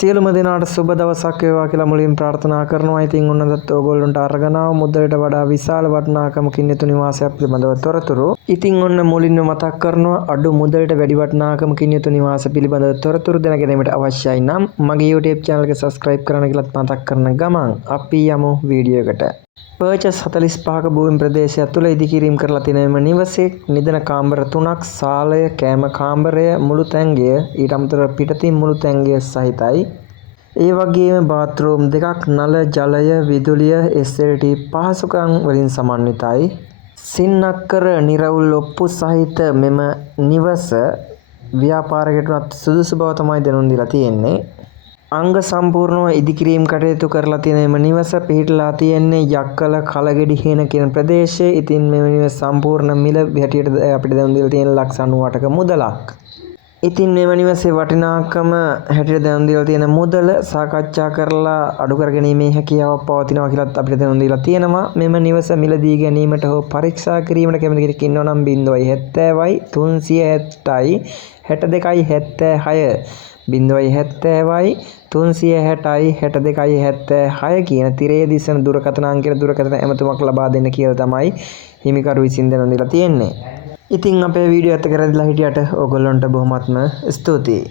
සියලුම දෙනාට සුබ දවසක් වේවා කියලා මුලින් ප්‍රාර්ථනා කරනවා. ඉතින් ඔන්නදත් ඕගොල්ලන්ට අරගෙන ආව මුදලට වඩා විශාල වටිනාකමකින් යුතු නිවාසයක් පිළිබඳව තොරතුරු. ඉතින් ඔන්න මුලින්ම මතක් කරනවා අඩු මුදලට වැඩි වටිනාකමකින් යුතු නිවාස පිළිබඳව තොරතුරු දැනගැනීමට අවශ්‍යයි නම් මගේ YouTube channel එක subscribe කරන්න කියලාත් මතක් කරන ගමන් අපි යමු වීඩියෝ එකට. පර්චස් 45ක භූමි ප්‍රදේශයක් තුළ ඉදිකිරීම කරලා තියෙන මේ නිවසේ නිදන කාමර 3ක්, සාලය, කෑම කාමරය, මුළු තැන්ගය, ඊට අමතරව පිටතින් මුළු තැන්ගය සහිතයි. ඒ වගේම බාත්රූම් 2ක්, නල, ජලය, විදුලිය, SLT පහසුකම් වලින් සමන්විතයි. සින්නක්කර නිරවුල් ඔප්පු සහිත මෙම නිවස ව්‍යාපාරයකටත් සුදුසු බව තමයි දැනුම් දීලා තියෙන්නේ. අංග සම්පූර්ණව ඉදිකිරීම කටයුතු කරලා තියෙන මේ නිවස පිහිටලා තියෙන්නේ යක්කල කලගෙඩි හේන කියන ප්‍රදේශයේ. ඉතින් මේ නිවස සම්පූර්ණ මිල හැටියට අපිට දැනුම් දීලා තියෙන ලක්ෂ 98ක මුදලක්. ඉතින් මේ නිවසේ වටිනාකම හැටියට දැනුම් දීලා තියෙන මුදල සාකච්ඡා කරලා අඩු කර ගැනීමේ හැකියාවක් පවතිනවා කියලාත් අපිට දැනුම් දීලා තියෙනවා. මෙම නිවස මිලදී ගැනීමට හෝ පරීක්ෂා කිරීමට කැමති කෙනෙක් ඉන්නවා නම් 070යි 370යි 62යි 76 070යි 360යි 62යි 76 කියන තිරයේ දිස්සන දුරකථන අංකයට දුරකථන ඇමතුමක් ලබා දෙන්න කියලා තමයි හිමිකරු විසින් දැනුම් දීලා තියෙන්නේ. ඉතින් අපේ වීඩියෝ එක කරදලා හිටියට ඕගොල්ලන්ට බොහොමත්ම ස්තුතියි.